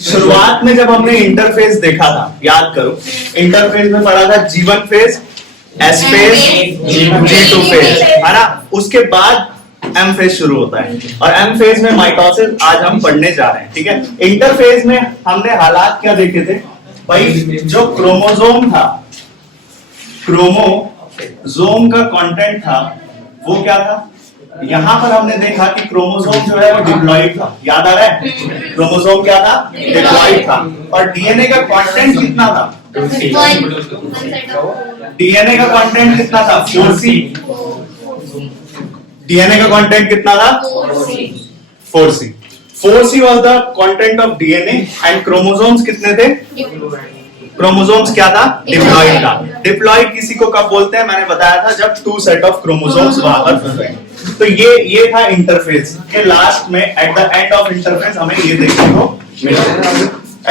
शुरुआत में जब हमने इंटरफेस देखा था, याद करो, इंटरफेस में पढ़ा था G1 phase, S phase, G2 phase, है ना। उसके बाद M फेज शुरू होता है और M फेज में माइटोसिस आज हम पढ़ने जा रहे हैं, ठीक है। इंटरफेज में हमने हालात क्या देखे थे भाई, जो क्रोमोसोम था, क्रोमोसोम का कंटेंट था वो क्या था, यहां पर हमने देखा कि क्रोमोसोम जो है वो डिप्लॉइड था, याद आ रहा है, क्रोमोसोम क्या था, डिप्लॉइड था। और डीएनए का कंटेंट कितना था, डीएनए का कंटेंट कितना था, 4C, डीएनए का कंटेंट कितना था, 4C, 4C was the content of DNA and chromosomes कितने थे, क्रोमोसोम्स क्या था, डिप्लॉइड था। डिप्लॉइड किसी को कब बोलते हैं, मैंने बताया था जब 2 सेट ऑफ क्रोमोसोम्स वहां पर फंस गए। तो ये था इंटरफेस के लास्ट में, at the end of interface हमें ये देखने को मिला,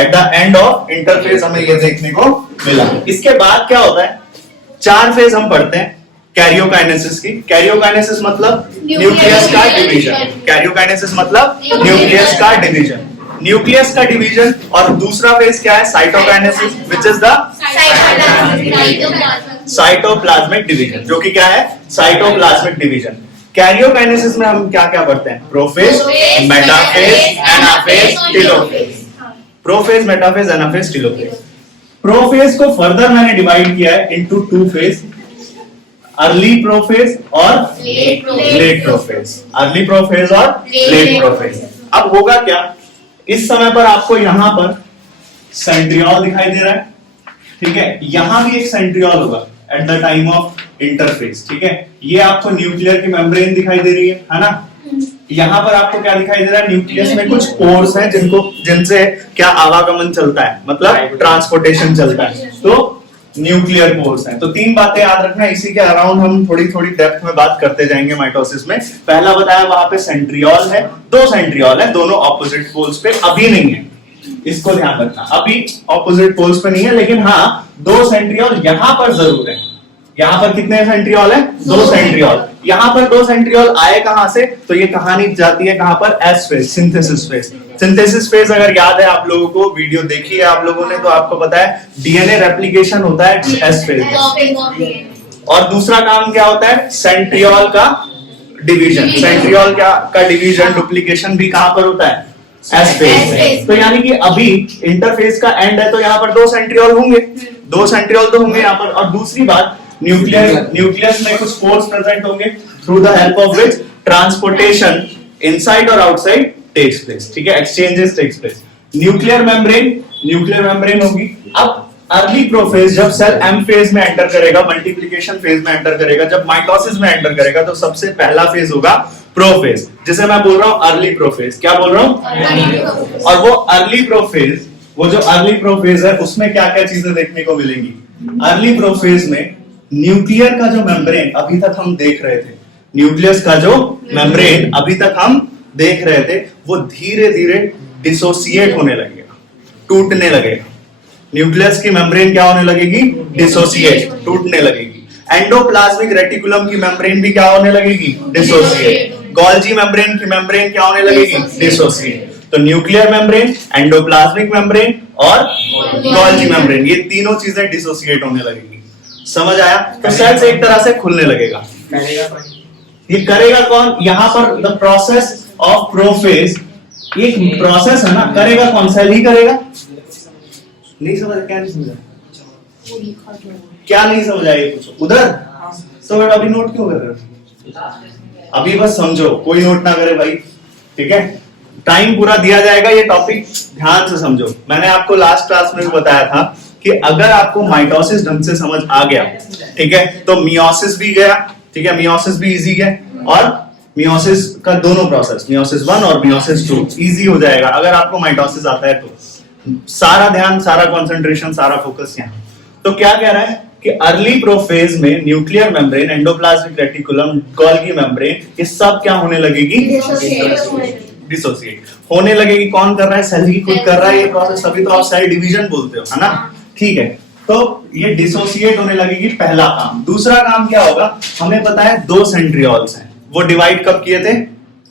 at the end of interface हमें ये देखने को मिला। इसके बाद क्या होता है, 4 फेज हम पढ़ते हैं कैरियोकाइनेसिस की। कैरियोकाइनेसिस मतलब न्यूक्लियस का डिवीजन, कैरियोकाइनेसिस मतलब न्यूक्लियस का डिवीजन, न्यूक्लियस का डिवीजन। और दूसरा फेज क्या है, cytokinesis, which is the cytoplasmic division, जो कि क्या है, साइटोप्लाज्मिक डिवीजन। कैरियोकाइनेसिस में हम क्या क्या पढ़ते हैं, prophase, metaphase, anaphase, telophase, prophase, metaphase, anaphase, telophase. Prophase को फर्दर मैंने डिवाइड किया है इनटू 2 फेज, अर्ली प्रोफेज और लेट प्रोफेज, अर्ली प्रोफेज और लेट प्रोफेज। अब होगा क्या, इस समय पर आपको यहां पर सेंट्रियोल दिखाई दे रहा है, ठीक है, यहां भी एक सेंट्रियोल होगा at the time of interface, ठीक है। ये आपको न्यूक्लियर की मेम्ब्रेन दिखाई दे रही है ना। यहां पर आपको क्या दिखाई दे रहा है, न्यूक्लियस में कुछ पोर्स हैं जिनसे क्या आवागमन चलता है, मतलब ट्रांसपोर्टेशन चलता है, तो न्यूक्लियर पोर्स हैं। तो 3 बातें याद रखना, इसी के अराउंड हम थोड़ी थोड़ी डेप्थ में बात करते जाएंगे माइटोसिस में। पहला बताया वहां पे सेंट्रियोल है, 2 सेंट्रियोल है, दोनों ऑपोजिट पोल्स पे, अभी नहीं है, इसको ध्यान रखना, अभी ऑपोजिट पोल्स पे नहीं है, लेकिन हाँ 2 सेंट्रियोल यहां पर जरूर है। यहां पर कितने सेंट्रियोल है, 2 सेंट्रियोल। यहां पर 2 सेंट्रियोल आए कहां से, तो ये कहानी जाती है कहां पर, S phase, synthesis phase. Synthesis phase अगर याद है आप लोगों को, वीडियो देखी है आप लोगों ने, तो आपको पता है डीएनए रेप्लिकेशन होता है एस फेज में। और दूसरा काम क्या होता है, सेंट्रियोल का डिवीजन, सेंट्रियोल का डिवीजन, डुप्लीकेशन भी कहां पर होता है, एस फेज में। तो यानी कि अभी इंटरफेज का एंड है, तो यहाँ पर 2 सेंट्रियोल होंगे, 2 सेंट्रियोल तो होंगे यहाँ पर। और दूसरी बात, न्यूक्लियस में कुछ पोर्स प्रेजेंट होंगे, through the help of which transportation inside और आउटसाइड टेक्स प्लेस, ठीक है, exchanges takes place. Nuclear membrane होगी। अब अर्ली प्रोफेज, जब सेल एम फेज में एंटर करेगा, मल्टीप्लिकेशन फेज में एंटर करेगा, जब माइटोसिस में एंटर करेगा, तो सबसे पहला फेज होगा प्रोफेज, जिसे मैं बोल रहा हूं अर्ली प्रोफेज। क्या बोल रहा हूं, और वो अर्ली प्रोफेज, वो जो अर्ली प्रोफेज है, उसमें क्या क्या चीजें देखने को मिलेंगी। अर्ली प्रोफेज में न्यूक्लियर का जो मेम्ब्रेन अभी तक हम देख रहे थे, न्यूक्लियस का जो मेम्ब्रेन अभी तक हम देख रहे थे, वो धीरे धीरे डिसोसिएट होने लगेगा, टूटने लगेगा। न्यूक्लियस की मेम्ब्रेन क्या होने लगेगी, डिसोसिएट, टूटने लगेगी। एंडोप्लाज्मिक रेटिकुलम की मेम्ब्रेन भी क्या होने लगेगी, डिसोसिएट। गोल्जी मेम्ब्रेन की मेम्ब्रेन क्या होने लगेगी, डिसोसिएट। तो न्यूक्लियर मेम्ब्रेन, एंडोप्लाज्मिक मेम्ब्रेन और गोल्जी मेम्ब्रेन, ये तीनों चीजें डिसोसिएट होने लगेगी। समझ आया। तो सेल्स एक तरह से खुलने लगेगा। ये करेगा कौन, यहां पर द प्रोसेस ऑफ प्रोफेज, एक प्रोसेस है ना, करेगा कौन, सेल ही करेगा। नहीं समझ, क्या नहीं समझा, क्या नहीं समझा, ये पूछो उधर। तो मैं अभी नोट क्यों कर रहे हो, अभी बस समझो, कोई नोट ना करे भाई, ठीक है। टाइम पूरा दिया जाएगा, ये टॉपिक ध्यान से समझो। मैंने आपको लास्ट क्लास में भी बताया था कि अगर आपको माइटोसिस ढंग से समझ आ गया, ठीक है, तो मियोसिस भी गया, ठीक है, मियोसिस भी इजी है, और मियोसिस का दोनों प्रोसेस, मियोसिस 1 और मियोसिस 2 इजी हो जाएगा अगर आपको माइटोसिस आता है तो। सारा ध्यान, सारा कंसंट्रेशन, सारा फोकस यहाँ। तो क्या कह रहा है कि अर्ली प्रोफेज में nuclear membrane, endoplasmic reticulum, Golgi membrane, ये सब क्या होने लगेगी, डिसोसिएट होने लगेगी। कौन कर रहा है, सेल ही खुद कर रहा है ये प्रोसेस, तभी तो आप सेल डिवीजन बोलते हो, है ना, ठीक है। तो ये डिसोसिएट होने लगेगी, पहला काम। दूसरा काम क्या होगा, हमें पता है 2 सेंट्रियोल्स हैं, वो डिवाइड कब किए थे,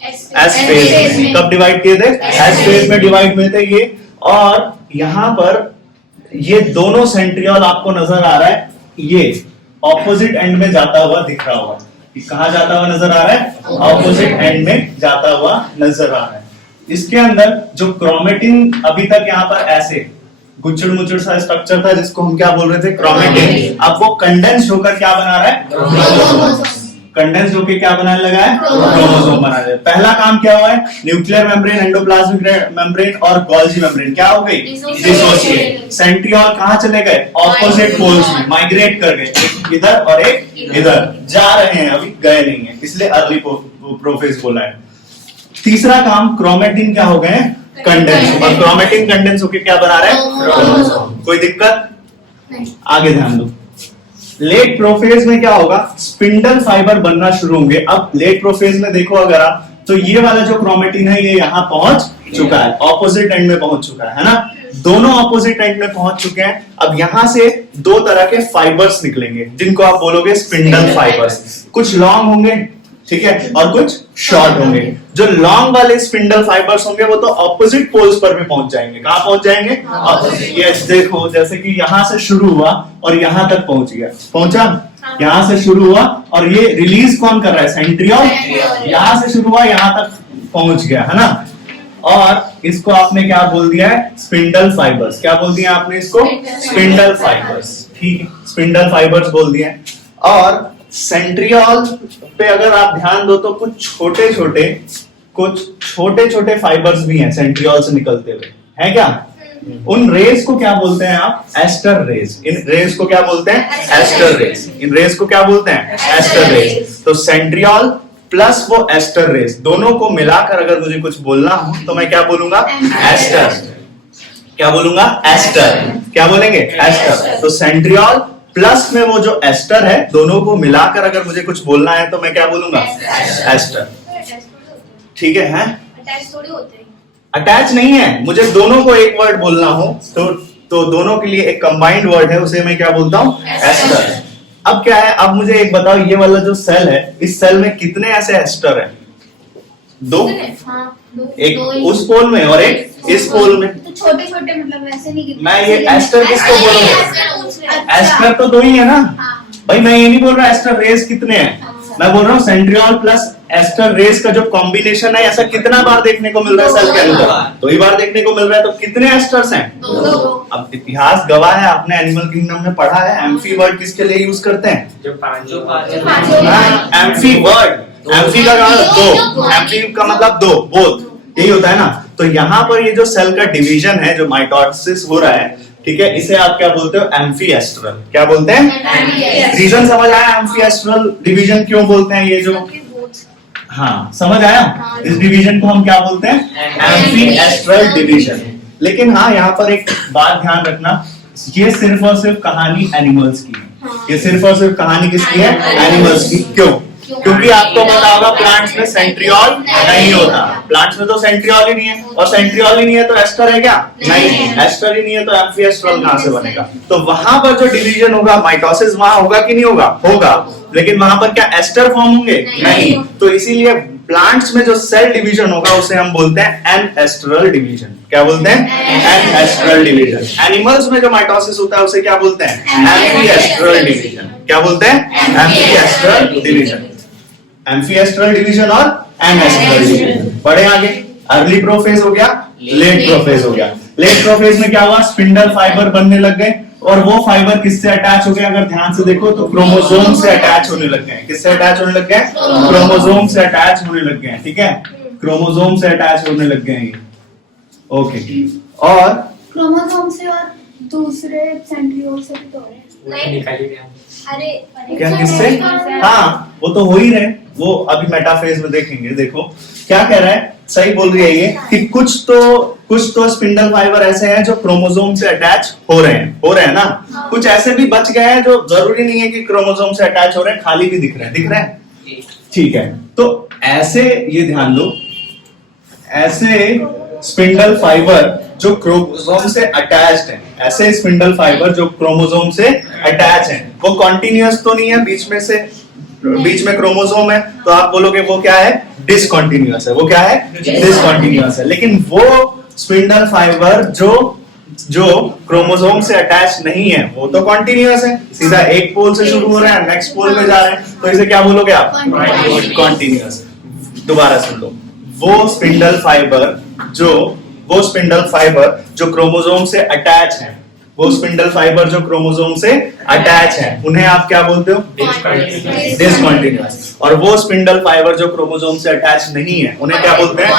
एस फेज में। कब डिवाइड किए थे? एस फेज में डिवाइड हुए थे ये। और यहां पर ये दोनों सेंट्रियोल आपको नजर आ रहा है, ये ऑपोजिट एंड में जाता हुआ दिख रहा हुआ। कहां जाता हुआ नजर आ रहा है? ऑपोजिट एंड में जाता हुआ नजर आ रहा है। इसके अंदर जो क्रोमेटिन अभी तक यहाँ पर ऐसे गुच्छड़ मुच्छड़ सा स्ट्रक्चर था जिसको हम क्या बोल रहे थे? क्रोमेटिन। अब वो कंडेंस होकर क्या बना रहा है? कंडेंस होकर क्या बनाने लगा है? क्रोमोसोम बना रहा है। पहला काम क्या हुआ है? न्यूक्लियर मेम्ब्रेन, एंडोप्लाज्मिक मेम्ब्रेन और गोल्जी मेम्ब्रेन क्या हो गई? डिसोसिएट। सेंट्रियोल कहां चले गए? ऑपोजिट पोल्स में माइग्रेट कर गए, एक इधर और एक इधर जा रहे हैं, अभी गए नहीं है, इसलिए अर्ली प्रोफेज बोला है। तीसरा काम, क्रोमेटिन क्या हो गए? कंडेंस। और क्रोमेटिन कंडेंस होकर क्या बना रहा है? कोई दिक्कत? आगे ध्यान दो। लेट प्रोफेज में क्या होगा? स्पिंडल फाइबर बनना शुरू होंगे। अब लेट प्रोफेज में देखो अगर आप, तो ये वाला जो क्रोमेटिन है ये यहाँ पहुंच चुका है, ऑपोजिट एंड में पहुंच चुका है ना? दोनों ऑपोजिट एंड में पहुंच चुके हैं। अब यहां से दो तरह के फाइबर्स निकलेंगे जिनको आप बोलोगे स्पिंडल फाइबर्स। कुछ लॉन्ग होंगे, ठीक है, और कुछ शॉर्ट होंगे। जो लॉन्ग वाले स्पिंडल फाइबर्स होंगे वो तो ऑपोजिट पोल्स पर भी पहुंच जाएंगे। कहां पहुंच जाएंगे? यस, देखो जैसे कि यहां से शुरू हुआ और यहां तक पहुंच गया, पहुंचा, यहां से शुरू हुआ और ये रिलीज कौन कर रहा है? सेंट्रियोल। यहां से शुरू हुआ यहां तक पहुंच गया, है ना? और इसको आपने क्या बोल दिया है? Spindle fibres. क्या बोल दिया आपने इसको? Spindle fibres. ठीक है, स्पिंडल फाइबर्स बोल दिया। और सेंट्रियोल पे अगर आप ध्यान दो तो कुछ छोटे छोटे फाइबर्स भी हैं सेंट्रियोल से निकलते हुए, है क्या? उन रेस को क्या बोलते हैं आप? Ester race. इन रेस को क्या बोलते हैं? Aster race. इन रेस को क्या बोलते हैं? Aster rays. तो सेंट्रियोल प्लस वो एस्टर रेस दोनों को मिलाकर अगर मुझे कुछ बोलना हो तो मैं क्या बोलूंगा? एस्टर। क्या बोलूंगा? एस्टर। क्या बोलेंगे? एस्टर। तो सेंट्रियोल प्लस में वो जो एस्टर है, दोनों को मिलाकर अगर मुझे कुछ बोलना है तो मैं क्या बोलूंगा? एस्टर। ठीक है? अटैच नहीं है, मुझे दोनों को एक वर्ड बोलना हो तो दोनों के लिए एक कंबाइंड वर्ड है, उसे मैं क्या बोलता हूं? एस्टर। अब क्या है? अब मुझे एक बताओ, ये वाला जो सेल है, इस सेल में कितने ऐसे एस्टर है? दो। एक उस पोल में और एक इस पोल में। तो छोटे छोटे मतलब वैसे नहीं? मैं ये एस्टर किसको बोलूंगा? एस्टर तो दो ही है ना भाई। मैं ये नहीं बोल रहा एस्टर रेस कितने हैं, मैं बोल रहा हूँ सेंट्रियोल प्लस एस्टर रेस का जो कॉम्बिनेशन है, ऐसा कितना बार देखने को मिल रहा है सेल के अंदर? दो ही बार देखने को मिल रहा है। तो कितने एस्टर्स हैं? अब इतिहास गवाह है, आपने एनिमल किंगडम में पढ़ा है, एम्फी वर्ड किसके लिए यूज करते हैं? Amphi word. एम्फी का दो, एम्फी का मतलब दो, बोथ, यही होता है ना? तो यहाँ पर ये जो सेल का डिवीजन है, जो माइटोसिस हो रहा है, ठीक है, इसे आप क्या बोलते हो? एम्फीएस्ट्रल। क्या बोलते हैं? रीजन समझ आया? एम्फीएस्ट्रल डिवीजन क्यों बोलते हैं? ये जो, हाँ समझ आया? इस डिवीजन को हम क्या बोलते हैं? एम्फीएस्ट्रल डिवीजन। लेकिन हाँ, यहाँ पर एक बात ध्यान रखना, ये सिर्फ और सिर्फ कहानी एनिमल्स की है। ये सिर्फ और सिर्फ कहानी किसकी है? एनिमल्स की। क्यों? क्योंकि आपको पता होगा प्लांट्स में सेंट्रियोल नहीं होता। प्लांट्स में तो सेंट्रियोल ही नहीं है, और सेंट्रियोल ही नहीं है तो एस्टर है क्या? नहीं। एस्टर ही नहीं है तो एम्फीएस्ट्रल कहां से बनेगा? तो वहां पर जो डिवीजन होगा, माइटोसिस, वहां होगा कि नहीं होगा? होगा। लेकिन वहां पर क्या एस्टर फॉर्म होंगे? नहीं। तो इसीलिए प्लांट्स में जो सेल डिवीजन होगा उसे हम बोलते हैं एनएस्टरल डिवीजन। क्या बोलते हैं? एनएस्टरल डिवीजन। एनिमल्स में जो माइटोसिस होता है उसे क्या बोलते हैं? एम्फीएस्ट्रल डिवीजन। क्या बोलते हैं? एम्फीएस्ट्रल डिवीजन। एम्फीएस्ट्रल डिवीजन और एनएस्ट्रल डिवीजन। बढ़े आगे, अर्ली प्रोफेज हो गया, लेट प्रोफेज हो गया। लेट प्रोफेज में क्या हुआ? स्पिंडल फाइबर बनने लग गए, और वो फाइबर किससे अटैच हो गए? अगर ध्यान से देखो तो क्रोमोसोम से अटैच होने लग गए। किससे अटैच होने लग गए? क्रोमोसोम से अटैच होने लग गए। ठीक है, क्रोमोसोम से अटैच होने लग गए। ओके, और क्रोमोसोम से और दूसरे सेंट्रियोल से भी तो है। नहीं, अरे क्या किससे? हाँ, वो तो हो ही रहे, वो अभी मेटाफेज में देखेंगे। देखो क्या कह रहा है, सही बोल रही है ये कि कुछ तो स्पिंडल फाइबर ऐसे हैं जो क्रोमोसोम से अटैच हो रहे हैं ना। कुछ ऐसे भी बच गए हैं जो जरूरी नहीं है कि क्रोमोसोम से अटैच हो रहे हैं, खाली भी दिख रहे हैं। ठीक है, तो ऐसे ये ध्यान दो, ऐसे स्पिंडल फाइबर जो क्रोमोसोम से अटैच्ड हैं, ऐसे स्पिंडल फाइबर जो क्रोमोसोम से अटैच हैं, वो कॉन्टिन्यूअस तो नहीं है, बीच में से बीच में क्रोमोसोम है, तो आप बोलोगे वो क्या है, डिसकंटिन्यूअस है। वो क्या है, डिसकंटिन्यूअस है। लेकिन वो स्पिंडल फाइबर जो क्रोमोसोम से अटैच नहीं है वो तो कॉन्टिन्यूअस है, सीधा एक पोल से शुरू हो रहा है नेक्स्ट पोल में जा रहे हैं, तो इसे क्या बोलोगे आप, कॉन्टिन्यूअस। दोबारा सुन लो, वो स्पिंडल फाइबर जो क्रोमोसोम से अटैच है, वो स्पिंडल फाइबर जो क्रोमोसोम से अटैच है, उन्हें आप क्या बोलते हो, डिसकंटिन्यूअस। और वो स्पिंडल फाइबर जो क्रोमोसोम से अटैच नहीं है उन्हें क्या बोलते हैं,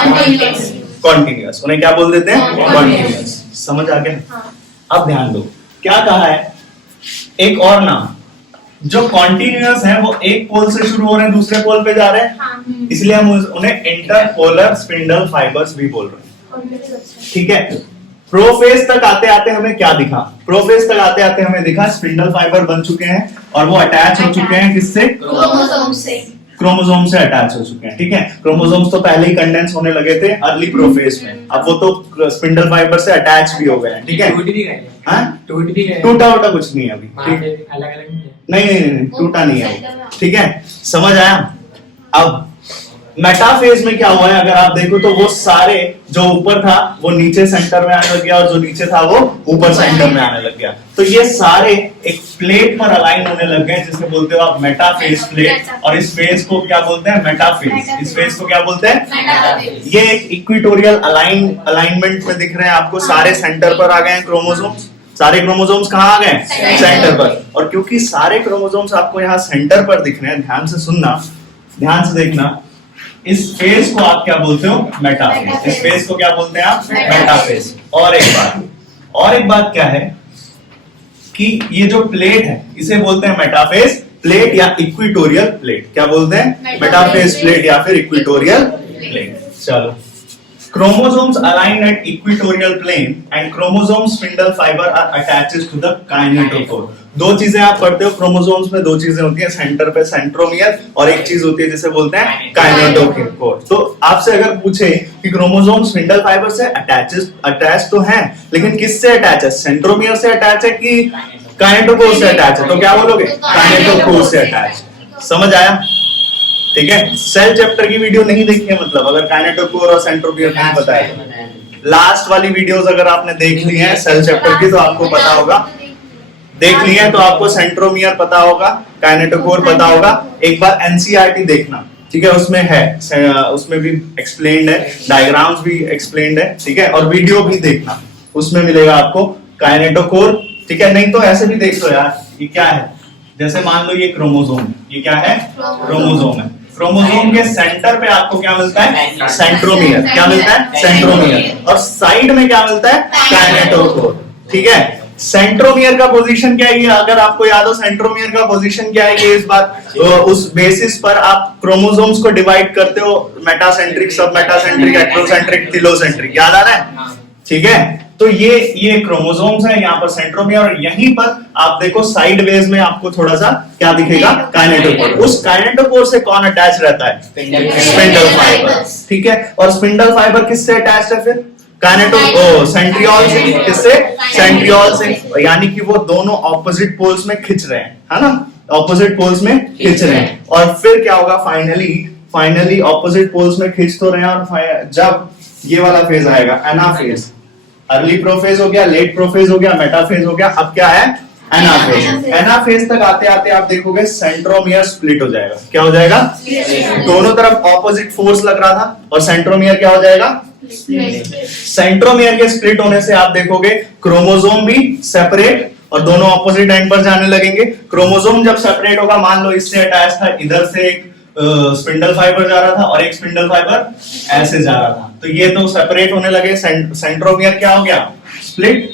कॉन्टिन्यूअस। उन्हें क्या बोल देते हैं, कॉन्टिन्यूअस। समझ आ गया? अब ध्यान दो, क्या कहा है, एक और नाम, जो कॉन्टिन्यूअस है वो एक पोल से शुरू हो रहे हैं दूसरे पोल पे जा रहे हैं, इसलिए हम उन्हें इंटरपोलर स्पिंडल फाइबर्स भी बोल रहे हैं। ठीक है, प्रोफेज तक आते आते हमें क्या दिखा, प्रोफेज तक आते आते हमें दिखा स्पिंडल फाइबर बन चुके हैं और वो अटैच हो चुके हैं किससे, क्रोमोसोम से अटैच हो चुके हैं। ठीक है, क्रोमोसोम्स तो पहले ही कंडेंस होने लगे थे अर्ली प्रोफेज में, अब वो तो स्पिंडल फाइबर से अटैच भी हो गए हैं। ठीक है, टूटा वूटा कुछ नहीं है अभी, नहीं टूटा नहीं है। ठीक है, समझ आया? अब मेटाफेज में क्या हुआ है, अगर आप देखो तो वो सारे जो ऊपर था वो नीचे सेंटर में आने लग गया और जो नीचे था वो ऊपर सेंटर में आने लग गया। तो ये सारे एक प्लेट पर अलाइन होने लग गए, जिसे बोलते हो आप मेटाफेज प्लेट। और इस फेज को क्या बोलते हैं, मेटाफेज। इस फेज को क्या बोलते हैं, ये एक इक्विटोरियल अलाइनमेंट में दिख रहे हैं आपको, सारे सेंटर पर आ गए हैं क्रोमोसोम्स। सारे क्रोमोसोम्स कहाँ आ गए, सेंटर पर। और क्योंकि सारे क्रोमोसोम्स आपको यहाँ सेंटर पर दिख रहे हैं, ध्यान से सुनना, ध्यान से देखना, इस फेज को आप क्या बोलते हो, मेटाफेज। इस फेज को क्या बोलते हैं आप, मेटाफेज। और एक बात क्या है कि ये जो प्लेट है इसे बोलते हैं मेटाफेज प्लेट या इक्विटोरियल प्लेट। क्या बोलते हैं, मेटाफेज प्लेट या फिर इक्विटोरियल प्लेट। चलो, chromosomes align at equatorial plane and chromosome spindle fiber are attached to the kinetochore। दो चीजें आप पढ़ते हो क्रोमोसोम्स में, दो चीजें होती है, सेंटर पे सेंट्रोमियर और एक चीज होती है जिसे बोलते हैं काइनेटोकोर। तो आपसे अगर पूछे कि क्रोमोसोम स्पिंडल फाइबर से अटैच तो है, लेकिन किससे अटैच है, सेंट्रोमियर से अटैच है कि काइनेटोकोर से अटैच है, तो क्या बोलोगे, काइनेटोकोर से अटैच। समझ आया? ठीक है, सेल चैप्टर की वीडियो नहीं देखी है, मतलब अगर काइनेटोकोर और सेंट्रोमियर नहीं पता है, लास्ट वाली वीडियोस अगर आपने देख ली है सेल चैप्टर की तो आपको पता होगा, देख ली है तो आपको सेंट्रोमियर पता होगा, काइनेटोकोर पता होगा। एक बार एनसीईआरटी देखना, ठीक है, उसमें है, उसमें भी एक्सप्लेन्ड है, डायग्राम्स भी एक्सप्लेन्ड है। ठीक है, और वीडियो भी देखना, उसमें मिलेगा आपको काइनेटोकोर। ठीक है, नहीं तो ऐसे भी देख लो यार, ये क्या है, जैसे मान लो ये क्रोमोसोम है, ये क्या है, क्रोमोसोम है। क्रोमोसोम के सेंटर पे आपको क्या मिलता है, सेंट्रोमियर। क्या मिलता है, सेंट्रोमियर। और साइड में क्या मिलता है, काइनेटोकोर। ठीक है, सेंट्रोमियर का पोजीशन क्या है, अगर आपको याद हो सेंट्रोमियर का पोजीशन क्या है, ये इस बात उस बेसिस पर आप क्रोमोसोम्स को डिवाइड करते हो, मेटासेंट्रिक, सब मेटासेंट्रिक, हेटेरोसेंट्रिक, टेलोसेंट्रिक। याद आ रहा है? ठीक है, तो ये क्रोमोसोम्स है, यहाँ पर सेंट्रोमियर, और यहीं पर आप देखो साइडवेज में आपको थोड़ा सा क्या दिखेगा, काइनेटोकोर। उस काइनेटोकोर से कौन अटैच रहता है, स्पिंडल फाइबर। ठीक है, और स्पिंडल फाइबर किससे अटैच्ड है फिर, सेंट्रियोल से। किससे, सेंट्रियोल से। यानी कि वो दोनों ऑपोजिट पोल्स में खिंच रहे हैं, है ना, ऑपोजिट पोल्स में खिंच रहे हैं। और फिर क्या होगा, फाइनली ऑपोजिट पोल्स में खिंच तो रहे हैं, और जब ये वाला फेज आएगा, एनाफेज, अर्ली प्रोफेज हो गया, लेट प्रोफेज हो गया, मेटाफेज हो गया, अब क्या है, एनाफेज। एनाफेज तक आते आते आप देखोगे सेंट्रोमियर स्प्लिट हो जाएगा। क्या हो जाएगा, दोनों तरफ ऑपोजिट फोर्स लग रहा था, और सेंट्रोमियर क्या हो जाएगा, सेंट्रोमियर के स्प्लिट होने से आप देखोगे क्रोमोसोम भी सेपरेट और दोनों ऑपोजिट एंड पर जाने लगेंगे। क्रोमोसोम जब सेपरेट होगा, मान लो इससे अटैच था, इधर से एक स्पिंडल फाइबर जा रहा था और एक स्पिंडल फाइबर ऐसे जा रहा था, तो ये तो सेपरेट होने लगे। सेंट्रोमियर क्या हो गया, स्प्लिट।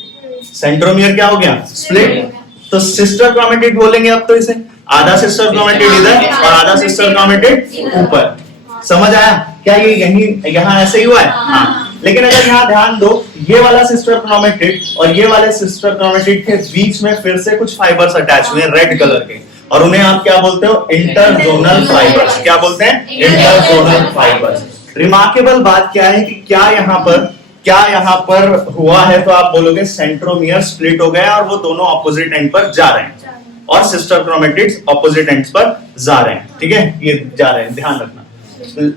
सेंट्रोमियर क्या हो गया, स्प्लिट। तो सिस्टर क्रोमेटिड बोलेंगे अब तो इसे, आधा सिस्टर क्रोमेटिड इधर और आधा सिस्टर क्रोमेटिड ऊपर। समझ आया? क्या ये यहाँ ऐसे ही हुआ है? हाँ। लेकिन अगर यहाँ ध्यान दो, ये वाला सिस्टर क्रोमेटिड और ये वाले सिस्टर क्रोमेटिड के बीच में फिर से कुछ फाइबर्स अटैच हुए हैं रेड कलर के, और उन्हें आप क्या बोलते हो, इंटरजोनल फाइबर्स। क्या बोलते हैं, इंटरजोनल फाइबर्स। रिमार्केबल बात क्या है कि क्या यहाँ पर हुआ है, तो आप बोलोगे सेंट्रोमियर स्प्लिट हो गया और वो दोनों ऑपोजिट एंड पर जा रहे हैं। और सिस्टर क्रोमेटिड्स ऑपोजिट एंड्स पर जा रहे हैं, ठीक है, ये जा रहे हैं, ध्यान रखना।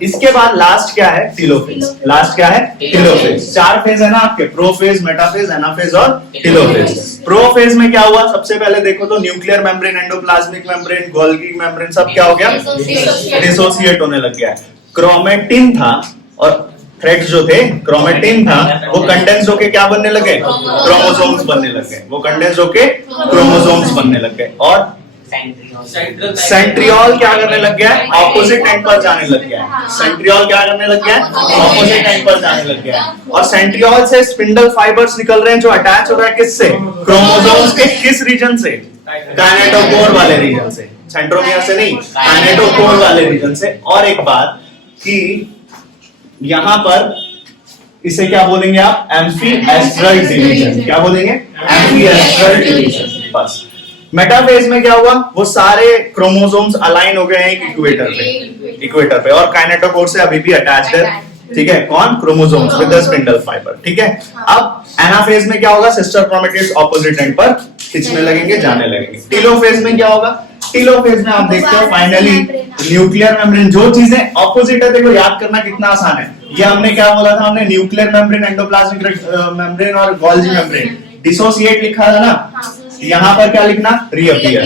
इसके बाद लास्ट क्या है? टेलोफेज। लास्ट क्या है? टेलोफेज। 4 फेज है ना आपके, प्रोफेज, मेटाफेज, एनाफेज और टेलोफेज। प्रोफेज में क्या हुआ? सबसे पहले देखो तो nuclear membrane, endoplasmic membrane, Golgi membrane सब क्या हो गया? डिसोसिएट होने लग गया है। क्रोमेटिन था और थ्रेड्स जो थे, क्रोमेटिन था, वो कंडेंस होके क्या बनने लगे? क्रोमोसोम्स बनने लग गए। वो कंडेंस होके क्रोमोसोम्स बनने लग गए। और सेंट्रियोल क्या करने लग गया है? ऑपोजिट एंड पर जाने लग गया है। सेंट्रियोल क्या करने लग गया है? ऑपोजिट एंड पर जाने लग गया है। और सेंट्रियोल से स्पिंडल फाइबर्स निकल रहे हैं जो अटैच हो रहा है किससे? क्रोमोसोम्स के किस रीजन से? काइनेटोकोर वाले रीजन से, सेंट्रोमियर से नहीं, काइनेटोकोर वाले रीजन से। और एक बात कि यहां पर इसे क्या बोलेंगे आप? एम्फीएस्ट्रल डिवीजन। क्या बोलेंगे? एम्फीएस्ट्रल डिवीजन। बस मेटाफेज में क्या हुआ? वो सारे क्रोमोसोम्स अलाइन हो गए हैं इक्वेटर पे और काइनेटोकोर से अभी भी अटैच्ड है, ठीक है, कौन? Chromosomes with the spindle fibre, ठीक है। अब एनाफेज में क्या होगा? सिस्टर क्रोमेटिड्स ऑपोजिट एंड पर खींचने लगेंगे, जाने लगेंगे। टेलोफेज में क्या होगा? टेलोफेज में आप देखते हो फाइनली न्यूक्लियर मेम्ब्रेन, जो चीजें ऑपोजिट है, देखो याद करना कितना आसान है। ये हमने क्या बोला था? हमने न्यूक्लियर मेम्ब्रेन, एंडोप्लाज्मिक मेम्ब्रेन और गोल्गी मेम्ब्रेन, डिसोसिएट लिखा था ना, यहाँ पर क्या लिखना? रीअपियर।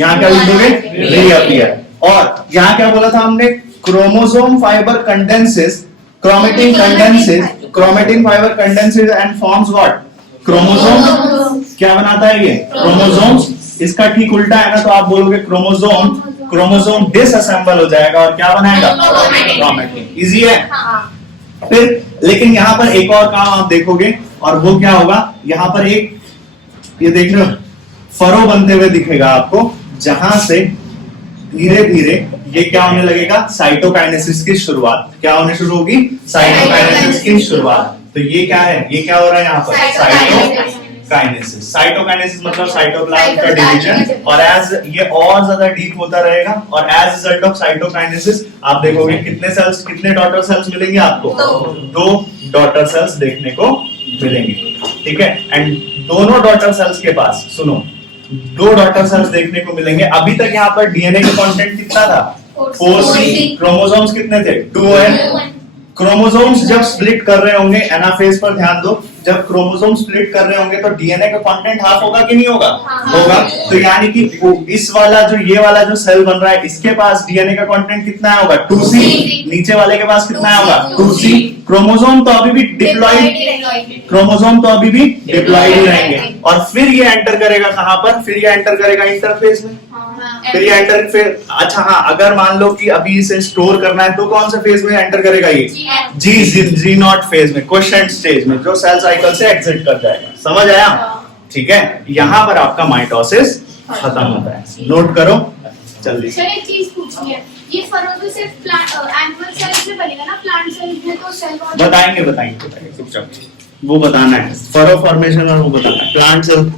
यहाँ क्या लिख दोगे? रीअपियर। और यहाँ क्या बोला था हमने? Chromosome fibre condenses, chromatin condenses, chromatin fibre condenses and forms what? Chromosome. क्या बनाता है ये? क्रोमोसोम्स। इसका ठीक उल्टा है ना, तो आप बोलोगे क्रोमोसोम डिसअसेंबल हो जाएगा और क्या बनाएगा? क्रोमेटिन। इजी है। फिर लेकिन यहाँ पर एक और काम आप देखोगे और वो क्या होगा? यहाँ पर एक, ये देख रहे हो, फरो बनते हुए दिखेगा आपको, जहां से धीरे धीरे ये क्या होने लगेगा? साइटोकाइनेसिस की शुरुआत। क्या होने शुरू होगी? साइटोकाइनेसिस की शुरुआत। तो ये क्या है? ये क्या हो रहा है यहाँ पर? साइटोकाइनेसिस। साइटोकाइनेसिस मतलब साइटोप्लाज्म का डिवीजन। और एज ये और ज्यादा डीप होता रहेगा और एज रिजल्ट ऑफ साइटोकाइनेसिस आप देखोगे कितने सेल्स, कितने डॉटर सेल्स मिलेंगे आपको? 2 डॉटर सेल्स देखने को मिलेंगे, ठीक है। एंड दोनों डॉटर सेल्स के पास, सुनो, 2 डॉटर सेल्स देखने को मिलेंगे। अभी तक यहाँ पर डीएनए का कंटेंट कितना था? 4C। क्रोमोसोम्स कितने थे? 2N। क्रोमोसोम्स जब स्प्लिट कर रहे होंगे, एनाफेज पर ध्यान दो, जब क्रोमोसोम स्प्लिट कर रहे होंगे तो डीएनए का कंटेंट हाफ होगा कि नहीं होगा? होगा। तो यानी कि इस वाला जो, ये वाला जो सेल बन रहा है, इसके पास डीएनए का कंटेंट कितना होगा? 2C। नीचे वाले के पास कितना होगा? 2C। क्रोमोसोम तो अभी भी डिप्लॉइड ही रहेंगे। और फिर ये एंटर करेगा कहां पर? फिर ये एंटर करेगा इंटरफेस में। फिर अच्छा हाँ, अगर मान लो कि अभी इसे स्टोर करना है तो कौन से फेज में एंटर करेगा? ये जी नॉट फेज में, क्वेश्चन स्टेज में, जो सेल साइकिल से एग्जिट कर जाएगा। समझ आया? ठीक है। यहाँ पर आपका माइटोसिस खत्म होता है। नोट करो जल्दी। सर एक चीज पूछनी है, ये फरो तो सिर्फ एनिमल सेल से बनेगा ना, प्लांट सेल में तो सेल बताएंगे चुपचाप, वो बताना है। फरो फॉर्मेशन और वो बताना है। Plant cell